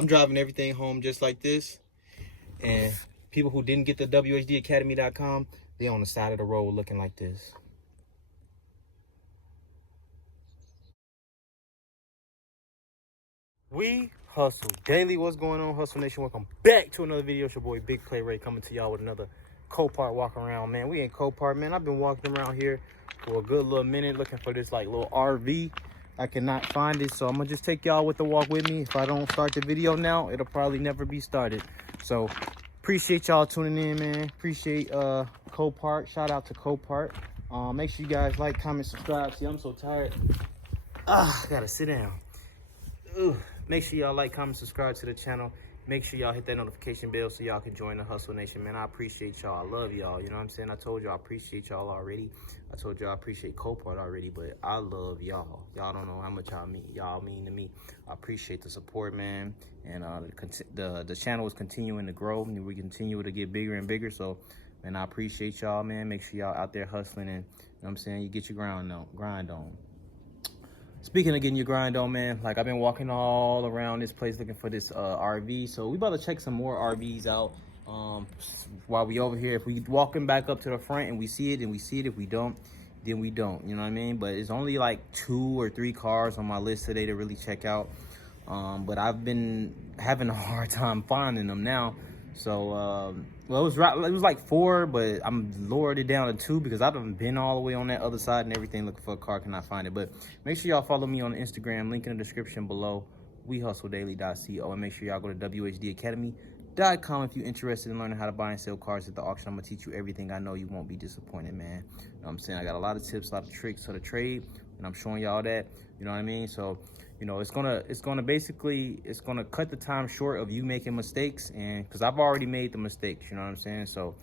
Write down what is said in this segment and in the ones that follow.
I'm driving everything home just like this. And people who didn't get the wehustledaily.com, they on the side of the road looking like this. We hustle daily. What's going on, Hustle Nation? Welcome back to another video. It's your boy Big Play Ray coming to y'all with another Copart walk around, man. We in Copart, man. I've been walking around here for a good little minute looking for this like little RV. I cannot find it, so I'm gonna just take y'all with the walk with me. If I don't start the video now, it'll probably never be started. So appreciate y'all tuning in, man. Appreciate Copart. Shout out to Copart. Make sure you guys like, comment, subscribe. See, I'm so tired. I gotta sit down. Ugh. Make sure y'all like, comment, subscribe to the channel. Make sure y'all hit that notification bell so y'all can join the Hustle Nation, man. I appreciate y'all. I love y'all. You know what I'm saying? I told y'all I appreciate y'all already. I told y'all I appreciate Copart already, but I love y'all. Y'all don't know how much y'all mean to me. I appreciate the support, man. And the channel is continuing to grow, and we continue to get bigger and bigger. So, man, I appreciate y'all, man. Make sure y'all out there hustling, and you know what I'm saying, you get your grind on. Speaking of getting your grind on, man, like I've been walking all around this place looking for this RV. So we about to check some more RVs out while we over here. If we walking back up to the front and we see it, then we see it. If we don't, then we don't. You know what I mean? But it's only like 2 or 3 cars on my list today to really check out. But I've been having a hard time finding them now. So, well, it was like 4, but I'm lowered it down to 2 because I've been all the way on that other side and everything looking for a car, cannot find it. But make sure y'all follow me on Instagram, link in the description below, wehustledaily.co, and make sure y'all go to wehustledaily.com if you're interested in learning how to buy and sell cars at the auction. I'm gonna teach you everything I know. You won't be disappointed, man. You know what I'm saying? I got a lot of tips, a lot of tricks to the trade, and I'm showing y'all that. You know what I mean? So, you know, it's gonna cut the time short of you making mistakes, and because I've already made the mistakes, you know what I'm saying? So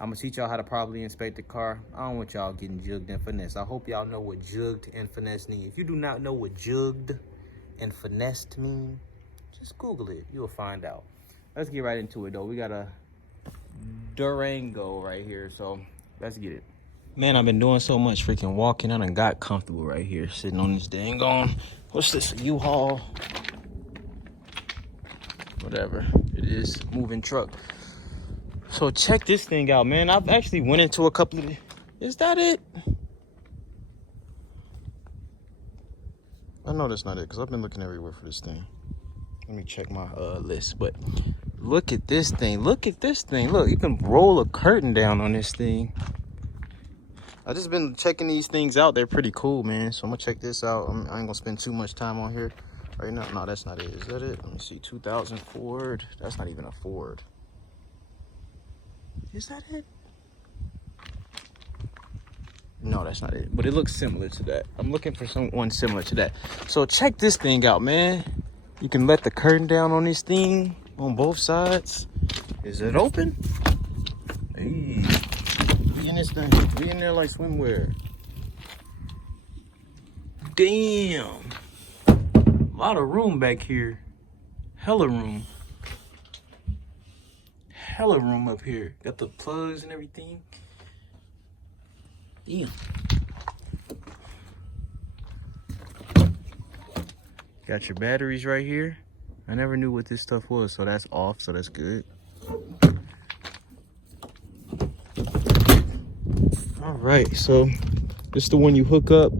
I'm gonna teach y'all how to properly inspect the car. I don't want y'all getting jugged and finessed. I hope y'all know what jugged and finessed mean. If you do not know what jugged and finessed mean, just Google it. You'll find out. Let's get right into it, though. We got a Durango right here, so let's get it. Man, I've been doing so much freaking walking. I done got comfortable right here, sitting on this dang on. What's this, a U-Haul? Whatever it is, moving truck. So check this thing out, man. I've actually went into a couple of, is that it? I know that's not it, because I've been looking everywhere for this thing. Let me check my list, but look at this thing. Look at this thing. Look, you can roll a curtain down on this thing. I just been checking these things out. They're pretty cool, man. So I'm gonna check this out. I ain't gonna spend too much time on here right now. No, that's not it. Is that it? Let me see. 2000 Ford. That's not even a Ford. Is that it? No, that's not it. But it looks similar to that. I'm looking for someone similar to that. So check this thing out, man. You can let the curtain down on this thing on both sides. Is it open? Hey. In this thing, we in there like swimwear. Damn, a lot of room back here. Hella room up here. Got the plugs and everything. Damn. Got your batteries right here. I never knew what this stuff was, so that's off, so that's good. All right, so this is the one you hook up.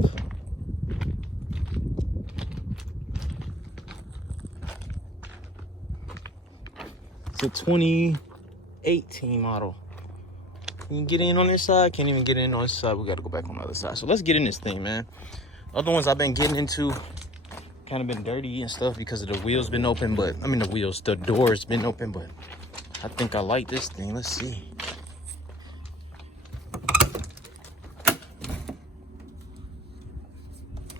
It's a 2018 model. You can get in on this side, can't even get in on this side. We gotta go back on the other side. So let's get in this thing, man. Other ones I've been getting into kind of been dirty and stuff because of the wheels been open, but I mean the door's been open, but I think I like this thing. Let's see.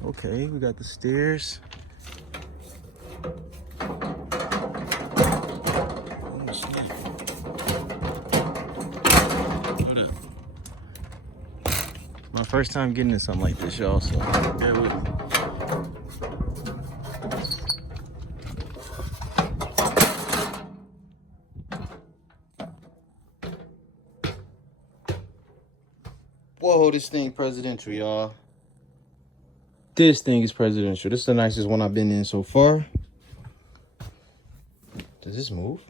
Okay, we got the stairs. Oh, snap. Hold up. My first time getting in something like this, y'all, so bear with me. Whoa, this thing presidential, y'all. This thing is presidential. This is the nicest one I've been in so far. Does this move?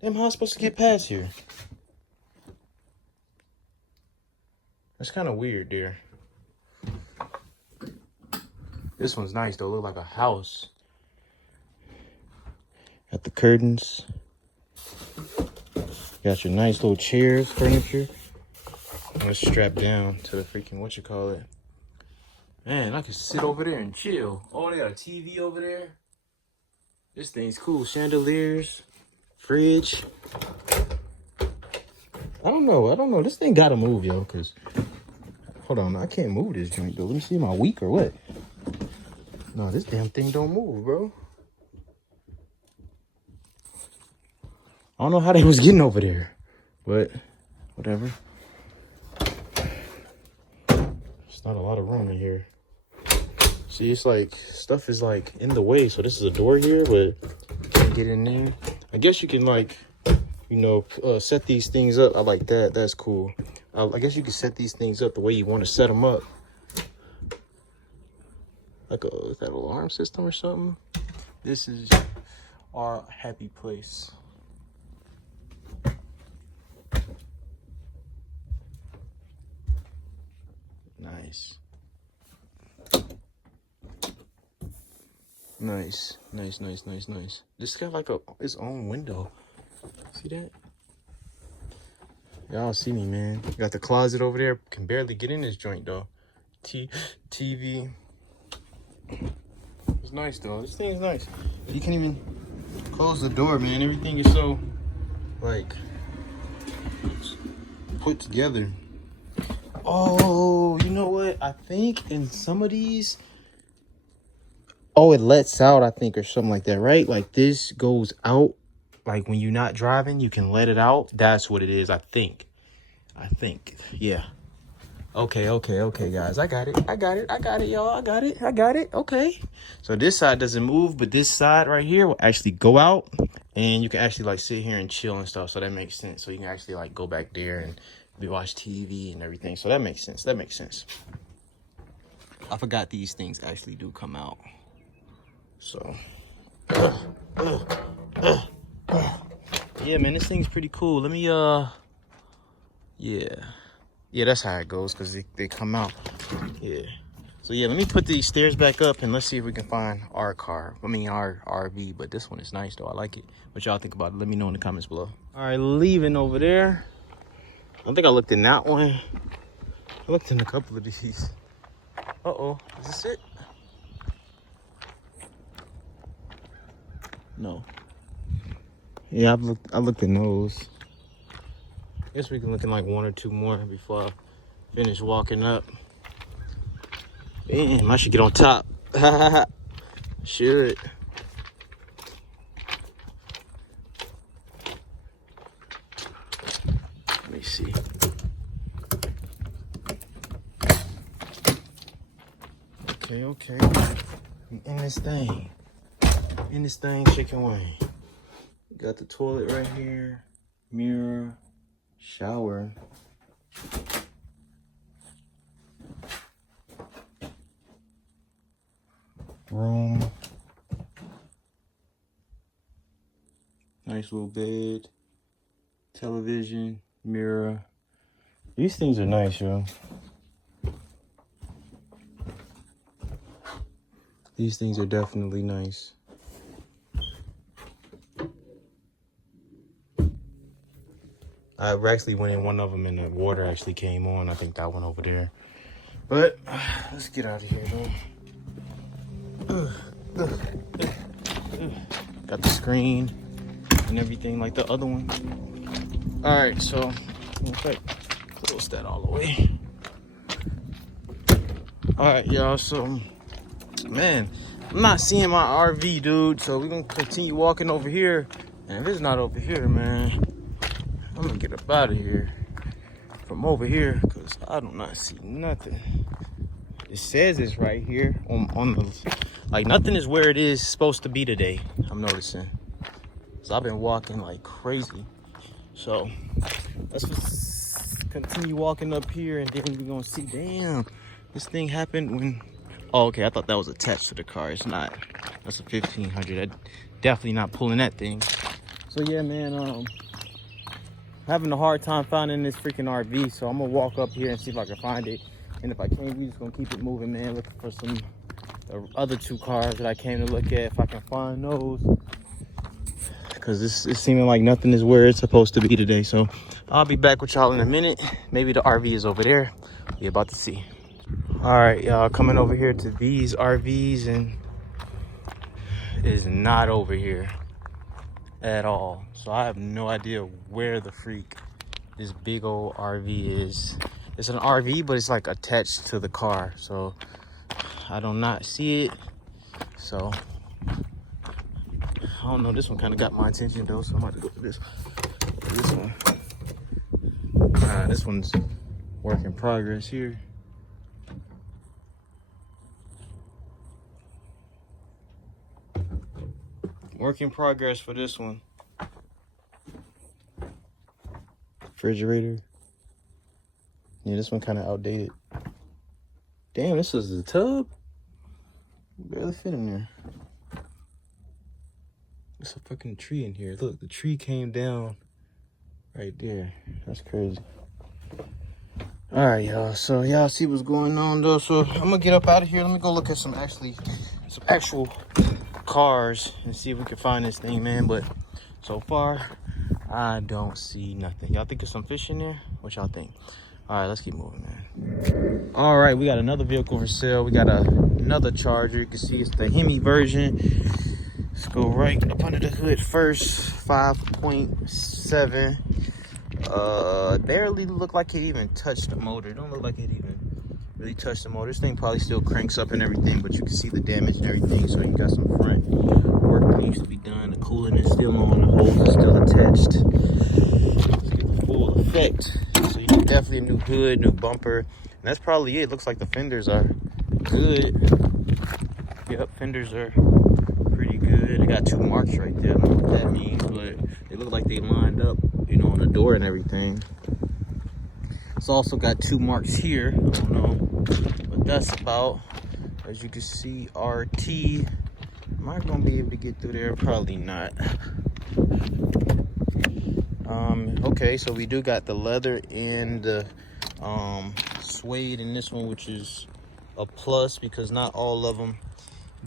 Damn, how am I supposed to get past here? That's kind of weird there. This one's nice though. Look like a house. Got the curtains. Got your nice little chairs, furniture. And it's strapped down to the freaking whatchamacallit. Man, I can sit over there and chill. Oh, they got a TV over there. This thing's cool. Chandeliers, fridge. I don't know. This thing gotta move, yo, cause hold on, I can't move this joint though. Let me see, am I weak or what? No, this damn thing don't move, bro. I don't know how they was getting over there, but whatever. There's not a lot of room in here. See, it's like stuff is like in the way. So this is a door here, but can't get in there. I guess you can like, you know, set these things up. I like that. That's cool. I guess you can set these things up the way you want to set them up. Like is that an alarm system or something? This is our happy place. Nice. Nice. This got like its own window. See that? Y'all see me, man. Got the closet over there. Can barely get in this joint though. TV. It's nice though. This thing's nice. You can't even close the door, man. Everything is so like put together. Oh, you know what? I think in some of these, oh, it lets out, I think, or something like that, right? Like this goes out. Like when you're not driving, you can let it out. That's what it is, I think. Yeah. Okay, guys. I got it, y'all. I got it. Okay. So this side doesn't move, but this side right here will actually go out. And you can actually like sit here and chill and stuff. So that makes sense. So you can actually like go back there and watch TV and everything. So that makes sense. I forgot these things actually do come out. So yeah, man, this thing's pretty cool. Let me yeah, that's how it goes, because they come out. Yeah. So yeah, let me put these stairs back up and let's see if we can find our car. I mean our RV, but this one is nice though. I like it. What y'all think about it? Let me know in the comments below. All right, leaving over there. I think I looked in that one. I looked in a couple of these. Uh-oh, is this it? No. Yeah, I looked in those. Guess we can look in like one or two more before I finish walking up. Damn, I should get on top. Should. Let me see. Okay. In this thing, chicken wing. Got the toilet right here, mirror, shower. Room. Nice little bed, television, mirror. These things are nice, yo. These things are definitely nice. I actually went in one of them and the water actually came on. I think that one over there. But let's get out of here, though. Got the screen and everything like the other one. All right, so in fact, close that all the way. All right, y'all. So, man, I'm not seeing my RV, dude. So we're gonna continue walking over here. And if it's not over here, man, I'm gonna get up out of here from over here because I do not see nothing. It says it's right here on the, like nothing is where it is supposed to be today. I'm noticing. So I've been walking like crazy. So let's just continue walking up here and then we're gonna see. Damn, this thing happened when, oh, okay, I thought that was attached to the car. It's not. That's a 1500. Definitely not pulling that thing. So yeah, man, having a hard time finding this freaking RV, so I'm gonna walk up here and see if I can find it. And if I can't, we just gonna keep it moving, man. Looking for some the other two cars that I came to look at, if I can find those, because it's seeming like nothing is where it's supposed to be today. So I'll be back with y'all in a minute. Maybe the RV is over there. We're about to see. All right, y'all, coming over here to these RVs, and it is not over here at all. So I have no idea where the freak this big old RV is. It's an RV, but it's like attached to the car, so I do not see it. So I don't know, this one kind of got my attention though, so I'm about to go to this one. This one's work in progress here. Work in progress for this one. Refrigerator. Yeah, this one kind of outdated. Damn, this is the tub. Barely fit in there. There's a fucking tree in here. Look, the tree came down right there. That's crazy. All right, y'all. So y'all see what's going on though. So I'm gonna get up out of here. Let me go look at some actual cars and see if we can find this thing, man. But so far, I don't see nothing. Y'all think there's some fish in there? What y'all think? All right, let's keep moving, man. All right, we got another vehicle for sale. We got another Charger. You can see it's the Hemi version. Let's go right up under the hood first. 5.7. Barely look like it even touched the motor. Don't look like it even really touched the motor. This thing probably still cranks up and everything, but you can see the damage and everything. So you got some front work that needs to be done. The coolant is still on, the hose is still attached. Let's get the full effect. So you get definitely a new hood, new bumper, and that's probably it. Looks like the fenders are good. Yep, fenders are pretty good. They got 2 marks right there. I don't know what that means, but they look like they lined up, you know, on the door and everything. It's also got 2 marks here. I don't know what that's about. As you can see, RT. Am I gonna be able to get through there? Probably not. Okay, so we do got the leather and the suede in this one, which is a plus because not all of them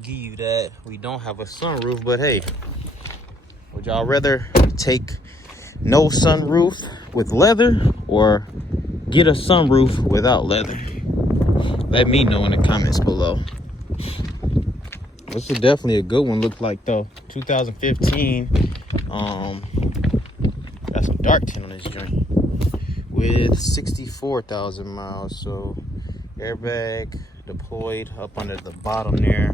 give you that. We don't have a sunroof, but hey, would y'all rather take no sunroof with leather or get a sunroof without leather? Let me know in the comments below. This is definitely a good one. Look like though 2015. Got some dark tint on this joint with 64,000 miles. So airbag deployed up under the bottom there.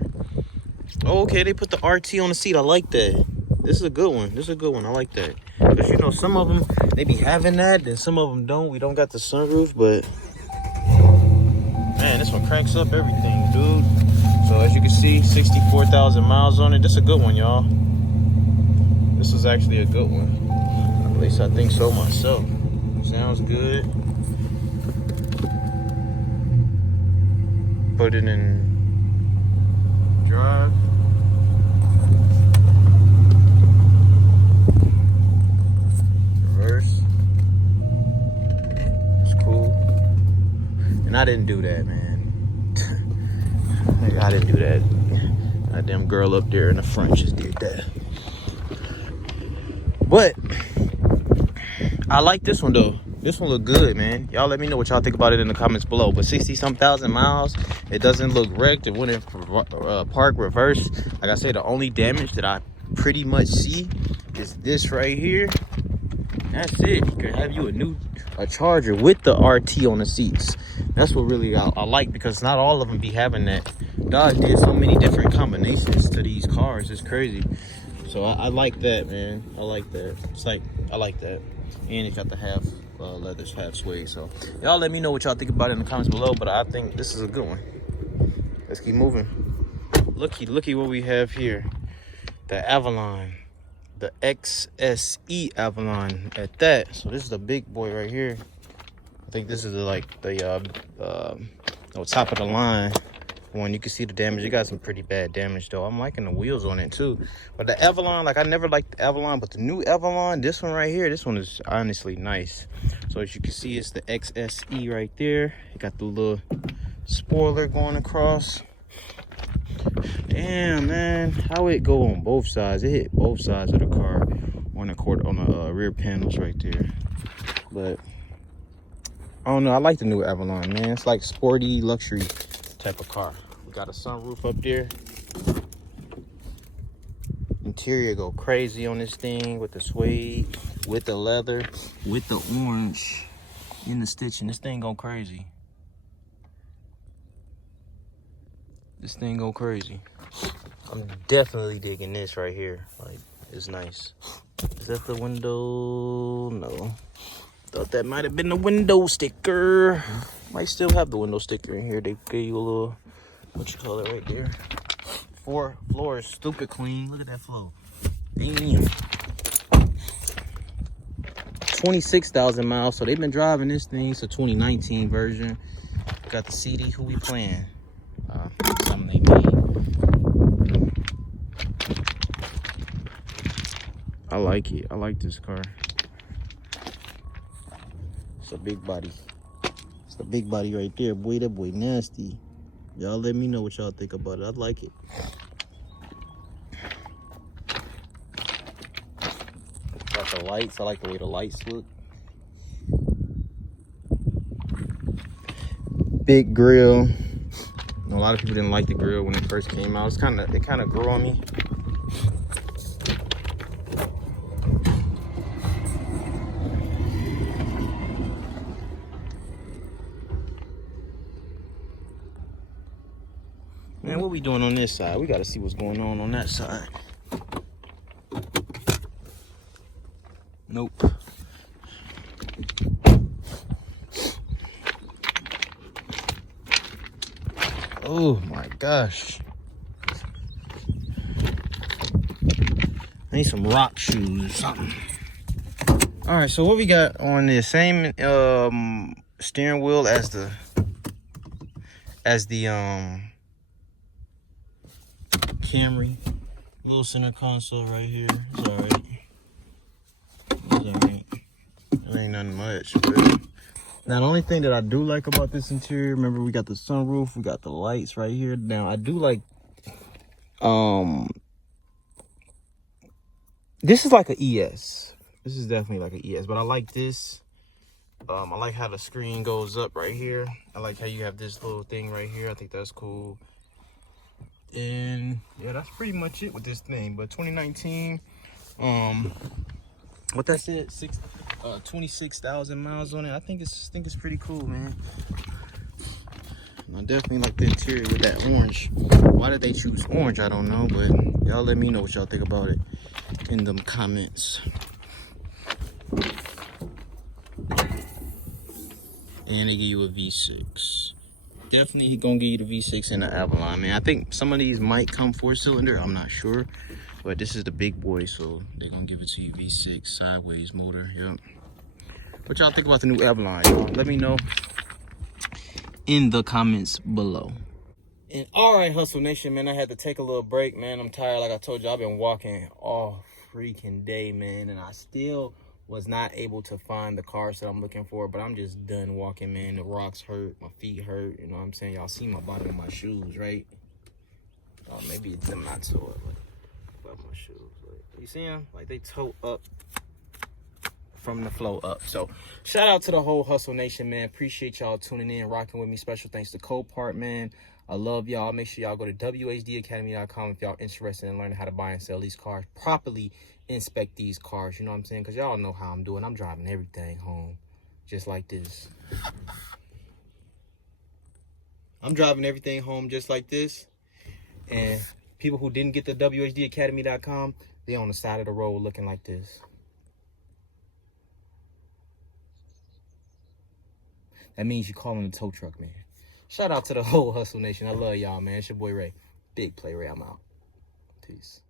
Oh, okay, they put the RT on the seat. I like that. This is a good one. This is a good one. I like that. Because, you know, some of them, they be having that, and some of them don't. We don't got the sunroof, but, man, this one cranks up everything, dude. So, as you can see, 64,000 miles on it. This is a good one, y'all. This is actually a good one. At least I think so myself. Sounds good. Put it in drive. Reverse. It's cool. And I didn't do that, man. I didn't do that. That damn girl up there in the front just did that. But I like this one though. This one look good, man. Y'all let me know what y'all think about it in the comments below. But 60-some thousand miles, it doesn't look wrecked. It went in park reverse. Like I said, the only damage that I pretty much see is this right here. That's it. You can have you a Charger with the RT on the seats. That's what really I like, because not all of them be having that. Dodge did so many different combinations to these cars. It's crazy. So I like that, man. I like that. It's like, I like that. And it got the half leathers, half suede. So y'all let me know what y'all think about it in the comments below. But I think this is a good one. Let's keep moving. Looky what we have here. The Avalon. The XSE Avalon at that. So this is the big boy right here. I think this is the top of the line. one. You can see the damage. It got some pretty bad damage though. I'm liking the wheels on it too. But the Avalon, like I never liked the Avalon, but the new Avalon, this one right here, this one is honestly nice. So as you can see, it's the XSE right there. It got the little spoiler going across. Damn, man, how it go on both sides? It hit both sides of the car on the rear panels right there. But I don't know. I like the new Avalon, man. It's like sporty luxury type of car. We got a sunroof up there. Interior go crazy on this thing with the suede, with the leather, with the orange in the stitching. This thing go crazy. This thing go crazy. I'm definitely digging this right here. Like, it's nice. Is that the window? No. Thought that might have been the window sticker. Might still have the window sticker in here. They gave you a little, what you call it right there. Floor is stupid clean. Look at that flow. Damn. 26,000 miles. So they've been driving this thing. It's a 2019 version. Got the CD. Who we playing? Something they made. I like it. I like this car. It's a big body. It's the big body right there. Boy, that boy nasty. Y'all let me know what y'all think about it. I like it. Got the lights. I like the way the lights look. Big grill. A lot of people didn't like the grill when it first came out. It kind of grew on me. Man, what we doing on this side? We got to see what's going on that side. Nope. Oh my gosh. I need some rock shoes or something. All right, so what we got on this same steering wheel as the Camry. Little center console right here. It's all right. It's all right. It ain't nothing much, but now the only thing that I do like about this interior, remember we got the sunroof, we got the lights right here. Now I do like this is like an ES. This is definitely like an ES, but I like this. I like how the screen goes up right here. I like how you have this little thing right here. I think that's cool. And yeah, that's pretty much it with this thing. But 2019, what that said, 26,000 miles on it. I think it's pretty cool, man. I definitely like the interior with that orange. Why did they choose orange? I don't know, but y'all let me know what y'all think about it in them comments. And they give you a V6. Definitely he gonna give you the V6 in the Avalon, man. I think some of these might come 4-cylinder. I'm not sure, but this is the big boy, so they're gonna give it to you V6 sideways motor. Yep. What y'all think about the new Avalon, y'all? Let me know in the comments below. And all right, Hustle Nation, man, I had to take a little break, man. I'm tired. Like I told you, I've been walking all freaking day, man, and I still was not able to find the cars that I'm looking for, but I'm just done walking, man. The rocks hurt, my feet hurt, you know what I'm saying? Y'all see my bottom of my shoes, right? Oh, maybe it's them not so like above my shoes. Like, you see them? Like they toe up from the flow up. So shout out to the whole Hustle Nation, man. Appreciate y'all tuning in, rocking with me. Special thanks to Copart, man. I love y'all. Make sure y'all go to wehustledaily.com if y'all interested in learning how to buy and sell these cars, properly inspect these cars, you know what I'm saying? Because y'all know how I'm doing. I'm driving everything home just like this. I'm driving everything home just like this. And people who didn't get the wehustledaily.com, they're on the side of the road looking like this. That means you calling the tow truck, man. Shout out to the whole Hustle Nation. I love y'all, man. It's your boy Ray. Big Play Ray. I'm out. Peace.